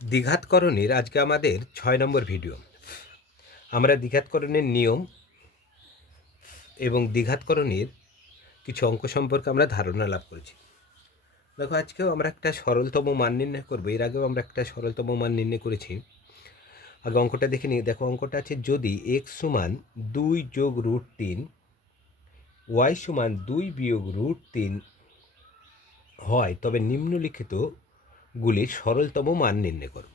দ্বিঘাতকরণের আজকে আমাদের ছয় নম্বর ভিডিও। আমরা দ্বিঘাতকরণের নিয়ম এবং দ্বিঘাতকরণের কিছু অঙ্ক সম্পর্কে আমরা ধারণা লাভ করেছি। দেখো, আজকেও আমরা একটা সরলতম মান নির্ণয় করব। এর আগেও আমরা একটা সরলতম মান নির্ণয় করেছি। আগে অঙ্কটা দেখে নিই। দেখো, অঙ্কটা আছে, যদি এক্স সমান দুই যোগ রুট তিন ওয়াই সমান দুই বিয়োগ রুট তিন হয়, তবে নিম্নলিখিত গুলির সরলতম মান নির্ণয় করো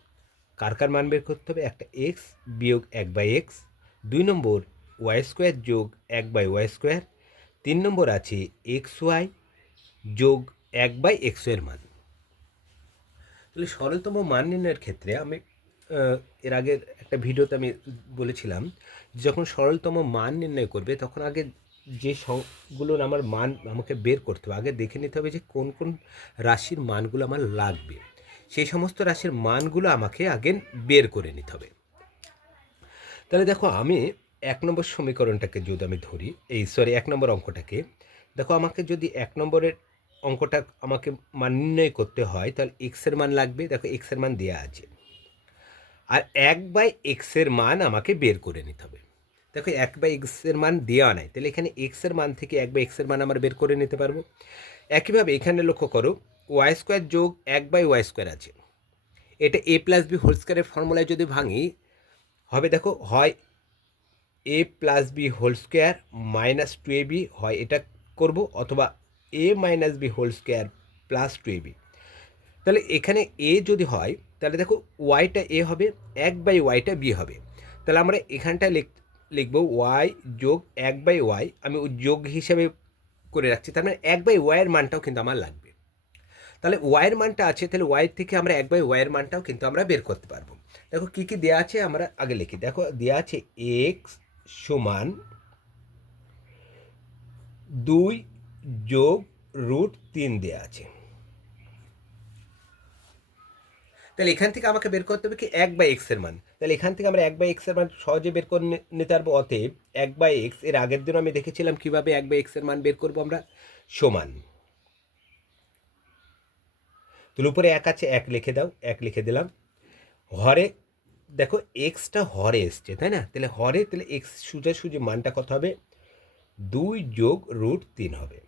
কার কার মান বের করতে হবে? একটা এক্স বিয়োগ এক বাই এক্স দুই নম্বর ওয়াই স্কোয়ার যোগ এক বাই ওয়াই স্কোয়ার তিন নম্বর আছে এক্স ওয়াই যোগ এক বাই এক্সের মান। তাহলে সরলতম মান নির্ণয়ের ক্ষেত্রে আমি এর আগের একটা ভিডিওতে আমি বলেছিলাম যখন সরলতম মান নির্ণয় করবে, তখন আগে যে সবগুলোর আমার মান আমাকে বের করতে হবে, আগে দেখে নিতে হবে যে কোন কোন রাশির মানগুলো আমার লাগবে। সেই সমস্ত রাশির মানগুলো আমাকে আগে বের করে নিতে হবে। তাহলে দেখো আমি এক নম্বর সমীকরণটাকে যদি আমি ধরি, এই সরি এক নম্বর অঙ্কটাকে, দেখো আমাকে যদি এক নম্বরের অঙ্কটা আমাকে মান নির্ণয় করতে হয়, তাহলে এক্সের মান লাগবে, দেখো এক্সের মান দেওয়া আছে। আর এক বাই এক্সের মান আমাকে বের করে নিতে হবে। দেখো এক বাই এক্সের মান দেওয়া নাই, তাহলে এখানে এক্সের মান থেকে এক বাই এক্সের মান আমার বের করে নিতে পারব। একইভাবে এখানে লক্ষ্য করো ওয়াই স্কোয়ার যোগ এক বাই ওয়াই স্কোয়ার আছে। এটা এ প্লাস বি হোল স্কোয়ারের ফর্মুলায় যদি ভাঙি, হবে দেখো, হয় A plus B whole square minus two A B হয় এটা করব, অথবা A minus B whole square plus two A B তাহলে এখানে এ যদি হয়, তাহলে দেখো ওয়াইটা এ হবে, এক বাই ওয়াইটা বি হবে। তাহলে আমরা এখানটায় লিখ, লিখব ওয়াই যোগ এক বাই ওয়াই আমি যোগ হিসাবে করে রাখছি, তার মানে এক বাই ওয়াইয়ের মানটাও কিন্তু আমার লাগবে। তাহলে ওয়াইয়ের মানটা আছে, তাহলে ওয়াই থেকে আমরা এক বাই ওয়াইয়ের মানটাও কিন্তু আমরা বের করতে পারব। দেখো কী কী দেওয়া আছে আমরা আগে লিখি। দেখো দেওয়া আছে এক্স সমান দুই যোগ রুট তিন দেওয়া আছে। তাহলে এখান থেকে আমাকে বের করতে হবে কি এক বাই এক্সের মান। তাহলে এখান থেকে আমরা এক বাই এক্সের মান সহজে বের করে নিতে পারব। অতএব এক বাই এক্সের আগের দিন আমি দেখেছিলাম কীভাবে এক বাই এক্সের মান বের করব আমরা। সমান। তাহলে উপরে এক আছে, এক লিখে দাও, এক লিখে দিলাম। হরে, দেখো এক্সটা হরে এসছে, তাই না? তাহলে হরে, তাহলে এক্স সোজাসুজি মানটা কত হবে? দুই যোগ রুট তিন হবে।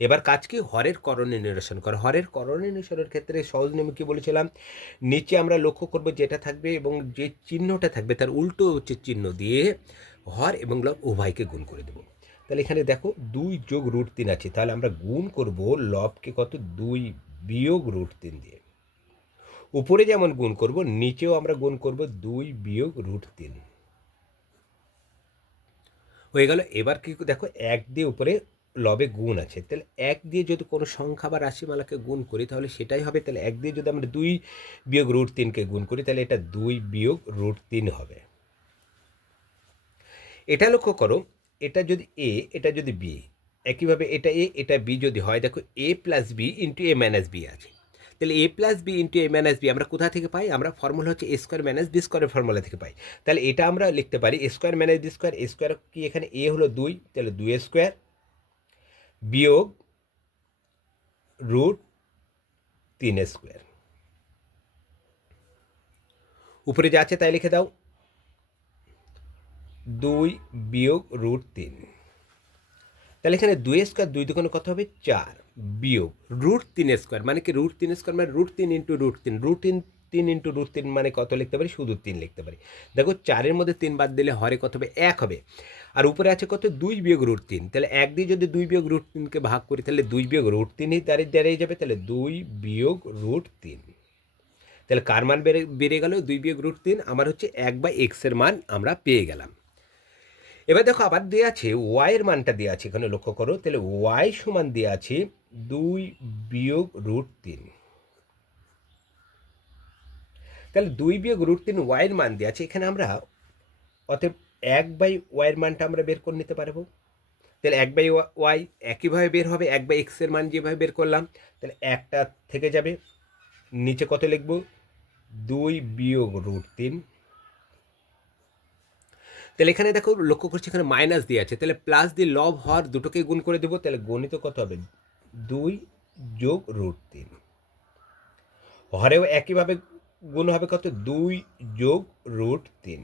এবার কাজ কি? হরের করণে নিরসন করা। হরের করণে নিরসনের ক্ষেত্রে সহজ নিয়মে কি বলেছিলাম? নিচে আমরা লক্ষ্য করব যেটা থাকবে এবং যে চিহ্নটা থাকবে, তার উল্টো হচ্ছে চিহ্ন দিয়ে হর এবং লব উভয়কে গুণ করে দেবো। তাহলে এখানে দেখো, দুই যোগ রুট তিন আছে, তাহলে আমরা গুণ করব লবকে কত? দুই বিয়োগ রুট তিন দিয়ে। উপরে যেমন গুণ করব, নিচেও আমরা গুণ করব দুই বিয়োগ রুট তিন। হয়ে গেল, এবার কি দেখো, এক দিয়ে উপরে লবে গুণ আছে। তাহলে এক দিয়ে যদি কোনো সংখ্যা বা রাশিমালাকে গুণ করি, তাহলে সেটাই হবে। তাহলে এক দিয়ে যদি আমরা দুই বিয়োগ রুট তিনকে গুণ করি, তাহলে এটা দুই বিয়োগ রুট তিন হবে। এটা লক্ষ্য করো, এটা যদি এ, এটা যদি বি একইভাবে এটা এ, এটা বি যদি হয়, দেখো A plus B into A minus B আছে। তাহলে A plus B into A minus B আমরা কোথা থেকে পাই? আমরা ফর্মুলা হচ্ছে এ স্কোয়ার মাইনাস বি স্কোয়ারের ফর্মুলা থেকে পাই। তাহলে এটা আমরা লিখতে পারি A square minus B square A square কি এখানে? এ হলো দুই, তাহলে দুই স্কোয়ার বিয়োগ রুট তিন স্কোয়ার উপরে যা আছে তাই লিখে দাও। দুই বিয়োগ রুট তিন। তাহলে এখানে দুই স্কোয়ার দুই দুগুণে কত হবে? চার। বিয়োগ রুট তিন স্কোয়ার মানে কি রুট তিন স্কোয়ার মানে রুট তিন ইন্টু রুট তিন। রুট তিন তিন ইন্টু রুট তিন মানে কত লিখতে পারি? শুধু তিন লিখতে পারি। দেখো, চারের মধ্যে তিন বাদ দিলে হরে কত হবে? এক হবে। আর উপরে আছে কত? দুই বিয়োগ রুট তিন। তাহলে এক দিয়ে যদি দুই বিয়োগ রুট তিনকে ভাগ করি, তাহলে দুই বিয়োগ রুট তিনই দাঁড়িয়ে দাঁড়িয়ে যাবে। তাহলে দুই বিয়োগ রুট তিন। তাহলে কার মান বেড়ে বেড়ে গেল? দুই বিয়োগ রুট তিন। আমার হচ্ছে এক বা এক্সের মান আমরা পেয়ে গেলাম। এবার দেখো আবার দেওয়া আছে ওয়াইয়ের মানটা দেওয়া আছে, এখানে লক্ষ্য করো, তাহলে ওয়াই সমান দেওয়া আছে দুই বিয়োগ রুট তিন। তাহলে দুই বিয়োগ রুট তিন ওয়াইয়ের মান দেওয়া আছে, এখানে আমরা অতএব এক বাই ওয়াইয়ের মানটা আমরা বের করে নিতে পারব। তাহলে এক বাই ওয়াই একইভাবে বের হবে, এক বাই এক্সের মান যেভাবে বের করলাম, তাহলে একটা থেকে যাবে। নিচে কত লিখব? দুই বিয়োগ রুট তিন। তাহলে এখানে দেখো লক্ষ্য করছি এখানে মাইনাস দিয়ে আছে। তাহলে প্লাস দিয়ে লব হর দুটোকে গুণ করে দেবো, তাহলে গণিত কত হবে? দুই যোগ রুট তিন। হরেও একইভাবে গুণ হবে কত? দুই যোগ রুট তিন।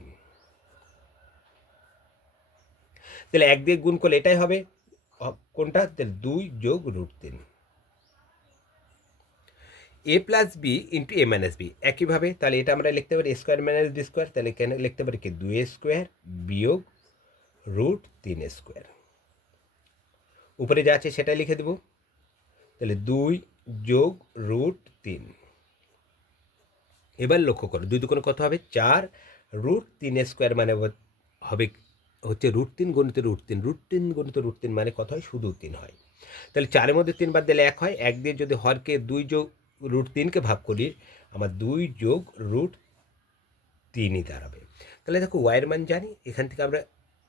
তাহলে এক দিয়ে গুণ করলে এটাই হবে কোনটা? তাহলে দুই যোগ রুট তিন। A plus B into A minus B একইভাবে, তাহলে এটা আমরা লিখতে পারি স্কোয়ার মাইনাস বি স্কোয়ার তাহলে কেন লিখতে পারি কি? দুই স্কোয়ার বিয়োগ রুট তিন স্কোয়ার উপরে যা আছে সেটাই লিখে দেব। তাহলে দুই যোগ রুট তিন। এবার লক্ষ্য করো, দুই দুগুণে কত হবে? চার। রুট তিন স্কোয়ার মানে হব- হচ্ছে রুট তিন গণিত রুট তিন। রুট তিন গণিত রুট তিন মানে কত হয়? শুধু তিন হয়। তাহলে চারের মধ্যে তিন বাদ দিলে এক হয়। এক দিয়ে যদি হরকে দুই যোগ রুট তিনকে ভাগ করি, আমার দুই যোগ রুট তিনই দাঁড়াবে। তাহলে দেখো ওয়াইয়ের মান জানি, এখান থেকে আমরা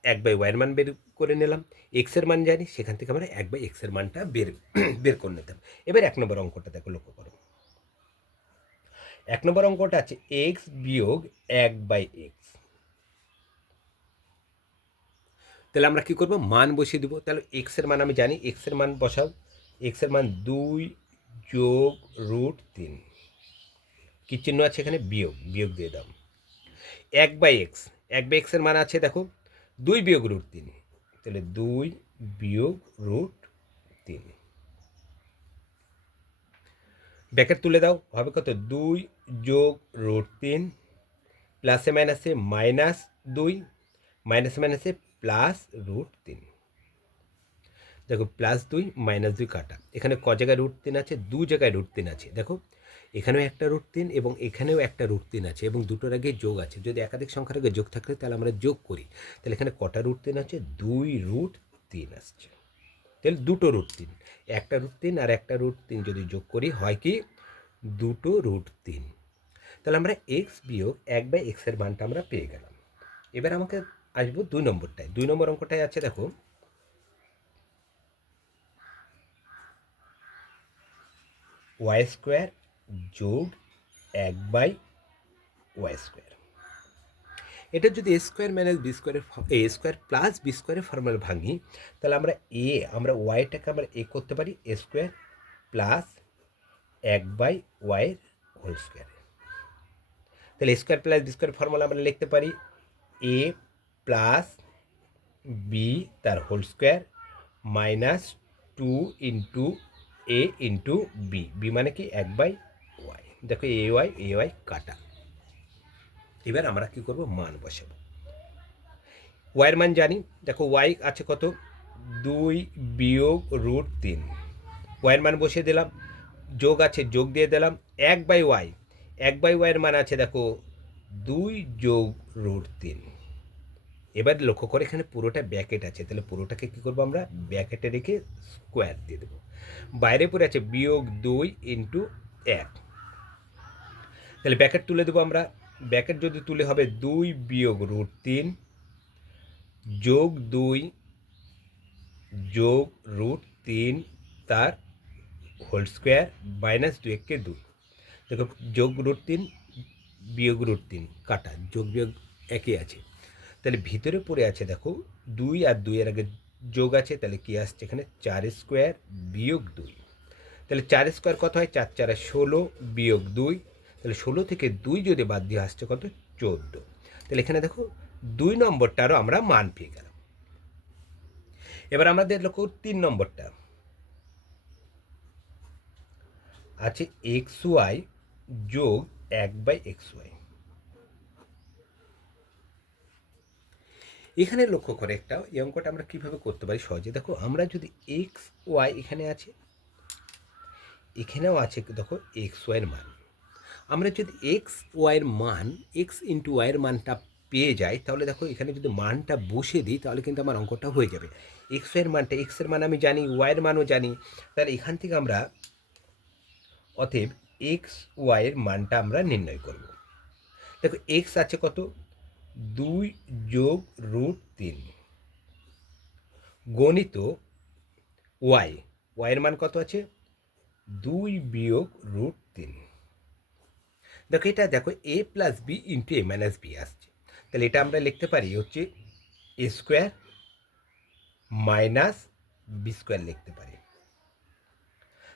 এক বাই ওয়াইয়ের মান বের করে নিলাম। এক্সের মান জানি, সেখান থেকে আমরা এক বাই এক্সের মানটা বের বের করে নিতাম এবার এক নম্বর অঙ্কটা দেখো লক্ষ্য করো। এক নম্বর অঙ্কটা আছে এক্স বিয়োগ এক বাই এক্স তাহলে আমরা কী করব? মান বসিয়ে দেবো। তাহলে এক্সের মান আমি জানি এক্সের মান বসাও। এক্সের মান দুই যোগ রুট তিন। কি চিহ্ন আছে এখানে? বিয়োগ বিয়োগ দিয়ে দাও। এক বাই এক্স, এক বাই এক্সের মান আছে, দেখো, দুই বিয়োগ রুট তিন। তাহলে দুই বিয়োগ রুট তিন। ব্যাকেট তুলে দাও, হবে কত? দুই যোগ রুট তিন প্লাসে মাইনাসে মাইনাস দুই, মাইনাসে মাইনাসে প্লাস রুট তিন। দেখো প্লাস দুই মাইনাস দুই কাটা। এখানে ক জায়গায় রুট তিন আছে, দু জায়গায় রুট তিন আছে। দেখো, এখানেও একটা রুট তিন এবং এখানেও একটা রুট তিন আছে এবং দুটোর আগে যোগ আছে। যদি একাধিক সংখ্যার আগে যোগ থাকলে তাহলে আমরা যোগ করি। তাহলে এখানে কটা রুট তিন আছে? দুই রুট তিন আসছে। তাহলে দুটো রুট তিন। একটা রুট তিন আর একটা রুট তিন যদি যোগ করি, হয় কি? দুটো রুট তিন। তাহলে আমরা এক্স বিয়োগ এক বাই এক্সের মানটা আমরা পেয়ে গেলাম। এবার আমাকে আসব দুই নম্বরটায়। দুই নম্বর অঙ্কটায় আছে, দেখো ওয়াই স্কোয়ার যোগ এক বাই ওয়াই স্কোয়ার এটা যদি এ স্কোয়ার মাইনাস বি স্কোয়ারের এ স্কোয়ার প্লাস বি স্কোয়ারের ফর্মুলা ভাঙি, তাহলে আমরা এ আমরা ওয়াইটাকে আমরা এ করতে পারি এ স্কোয়ার প্লাস এক বাই ওয়াইয়ের হোল স্কোয়ার তাহলে square plus B square formula আমরা লিখতে পারি এ প্লাস বি তার whole square minus two into A into B B মানে কি? এক বাই ওয়াই দেখো এ ওয়াই এ ওয়াই কাটা। এবার আমরা কি করব? মান বসাবো। ওয়াইয়ের মান জানি। দেখো ওয়াই আছে কত? দুই বিয়োগ রুট তিন। ওয়াইয়ের মান বসিয়ে দিলাম। যোগ আছে, যোগ দিয়ে দিলাম। এক বাই ওয়াই এক বাই ওয়াইয়ের মান আছে, দেখো, দুই যোগ রুট তিন। এবার লক্ষ্য করে এখানে পুরোটা ব্যাকেট আছে। তাহলে পুরোটাকে কী করব আমরা? ব্যাকেটে রেখে স্কোয়ার দিয়ে দেবো। বাইরে পড়ে আছে বিয়োগ দুই ইন্টু এক। তাহলে ব্যাকেট তুলে দেবো আমরা। ব্যাকেট যদি তুলে হবে দুই বিয়োগ রুট তিন যোগ দুই যোগ রুট তিন তার হোল স্কোয়ার মাইনাস দুই এককে দুই। দেখো যোগ রুট তিন, বিয়োগ রুট তিন, কাটা। যোগ বিয়োগ একই আছে। তাহলে ভিতরে পড়ে আছে দেখো দুই আর দুইয়ের আগে যোগ আছে, তাহলে কি আসছে এখানে? চার স্কোয়ার বিয়োগ দুই। তাহলে চার স্কোয়ার কত হয়? চার চারে ষোলো বিয়োগ দুই। তাহলে ষোলো থেকে দুই যদি বাদ দিয়ে আসছে কত? চোদ্দ। তাহলে এখানে দেখো, দুই নম্বরটারও আমরা মান পেয়ে গেলাম। এবার আমাদের লক্ষ্য তিন নম্বরটা। আছে এক্স ওয়াই যোগ এক বাই এক্স ওয়াই এখানে লক্ষ্য করে একটা এই অঙ্কটা আমরা কীভাবে করতে পারি সহজে? দেখো, আমরা যদি এক্স ওয়াই এখানে আছে, এখানেও আছে, দেখো এক্স ওয়াইয়ের মান। আমরা যদি এক্স ওয়াইয়ের মান এক্স ইন্টু ওয়াইয়ের মানটা পেয়ে যাই, তাহলে দেখো, এখানে যদি মানটা বসে দিই, তাহলে কিন্তু আমার অঙ্কটা হয়ে যাবে। এক্স ওয়াইয়ের মানটা এক্সের মান আমি জানি ওয়াইয়ের মানও জানি। তাহলে এখান থেকে আমরা অতএব এক্স ওয়াইয়ের মানটা আমরা নির্ণয় করব। দেখো এক্স আছে কত? দুই যোগ রুট তিন। গণিত ওয়াই ওয়াইয়ের মান কত আছে? দুই বিয়োগ রুট তিন। দেখো এটা, দেখো A plus B into A minus B আসছে। তাহলে এটা আমরা লিখতে পারি হচ্ছে A square minus B square লিখতে পারি।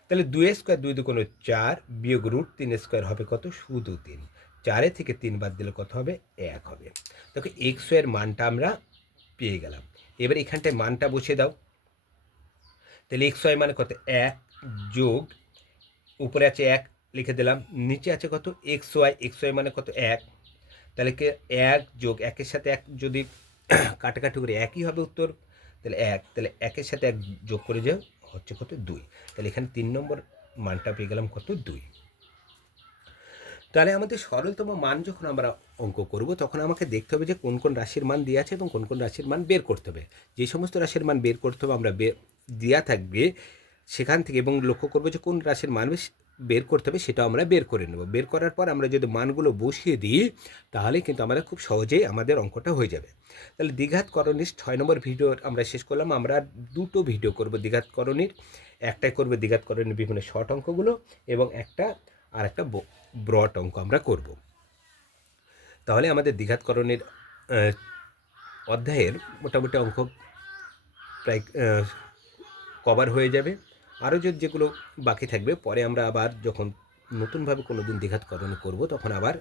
তাহলে দুই স্কোয়ার দুই দু কোনো চার বিয়োগ রুট তিন স্কোয়ার হবে কত? শুধু তিন। চারে থেকে তিন বাদ দিলে কত হবে? এক হবে। দেখো এক্সের মানটা আমরা পেয়ে গেলাম। এবার এখানটায় মানটা বসিয়ে দাও। তাহলে এক্স ওয়াই মানে কত? এক যোগ, উপরে আছে এক, লিখে দিলাম। নিচে আছে কত? এক্স ওয়াই এক্স ওয়াই মানে কত? এক। তাহলে কি এক যোগ একের সাথে এক যদি কাটাকাটি করে একই হবে উত্তর, তাহলে এক। তাহলে একের সাথে এক যোগ করে যাও হচ্ছে কত? দুই। তাহলে এখানে তিন নম্বর মানটা পেয়ে গেলাম কত? দুই। তাহলে আমাদের সরলতম মান যখন আমরা অঙ্ক করব, তখন আমাকে দেখতে হবে যে কোন কোন রাশির মান দেওয়া আছে এবং কোন কোন রাশির মান বের করতে হবে। যে সমস্ত রাশির মান বের করতে হবে, আমরা দেওয়া থাকবে সেখান থেকে এবং লক্ষ্য করব যে কোন রাশির মান বের করতে হবে সেটা আমরা বের করে নেব। বের করার পর আমরা যদি মানগুলো বসিয়ে দিই, তাহলে কিন্তু আমরা খুব সহজেই আমাদের অঙ্কটা হয়ে যাবে। তাহলে দ্বিঘাত করণীর ছয় নম্বর ভিডিও আমরা শেষ করলাম। আমরা দুটো ভিডিও করব দ্বিঘাত করণীর। একটাই করব দ্বিঘাত করণীর বিভিন্ন শর্ট অঙ্কগুলো এবং একটা আর একটা ব্রড অঙ্ক আমরা করব। তাহলে আমাদের দ্বিঘাতকরণের অধ্যায়ের মোটামুটি অঙ্ক প্রায় কভার হয়ে যাবে। আরও যদি যেগুলো বাকি থাকবে, পরে আমরা আবার যখন নতুনভাবে কোনো দিন দ্বিঘাতকরণ করব, তখন আবার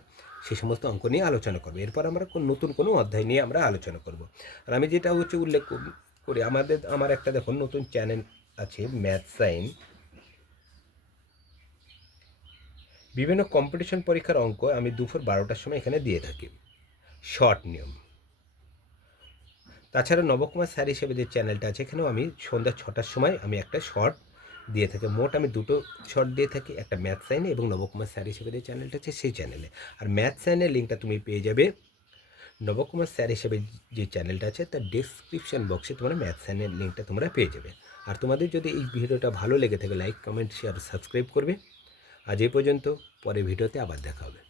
সে সমস্ত অঙ্ক নিয়ে আলোচনা করব। এরপর আমরা কোন নতুন কোনো অধ্যায় নিয়ে আমরা আলোচনা করব। আর আমি যেটা হচ্ছে উল্লেখ কর- আমাদের, আমার একটা দেখুন নতুন চ্যানেল আছে ম্যাথ সাইন বিভিন্ন কম্পিটিশন পরীক্ষার অঙ্ক আমি দুপুর বারোটার সময় এখানে দিয়ে থাকি। শর্ট নিয়ম। তাছাড়া নবকুমার স্যার হিসেবে যে চ্যানেলটা আছে, এখানেও আমি সন্ধ্যা ছটার সময় আমি একটা শর্ট দিয়ে থাকি। মোট আমি দুটো শর্ট দিয়ে থাকি, একটা ম্যাথ সাইনে এবং নবকুমার স্যার হিসেবে যে চ্যানেলটা আছে, সেই চ্যানেলে আর ম্যাথ সাইনের লিঙ্কটা তুমি পেয়ে যাবে নবকুমার স্যার হিসেবে যে চ্যানেলটা আছে, তার ডেসক্রিপশন বক্সে তোমরা ম্যাথ সাইনের লিঙ্কটা তোমরা পেয়ে যাবে। আর তোমাদের যদি এই ভিডিওটা ভালো লেগে থাকে লাইক কমেন্ট শেয়ার সাবস্ক্রাইব করবে। আজ এই পর্যন্ত পরে ভিডিওতে আবার দেখা হবে।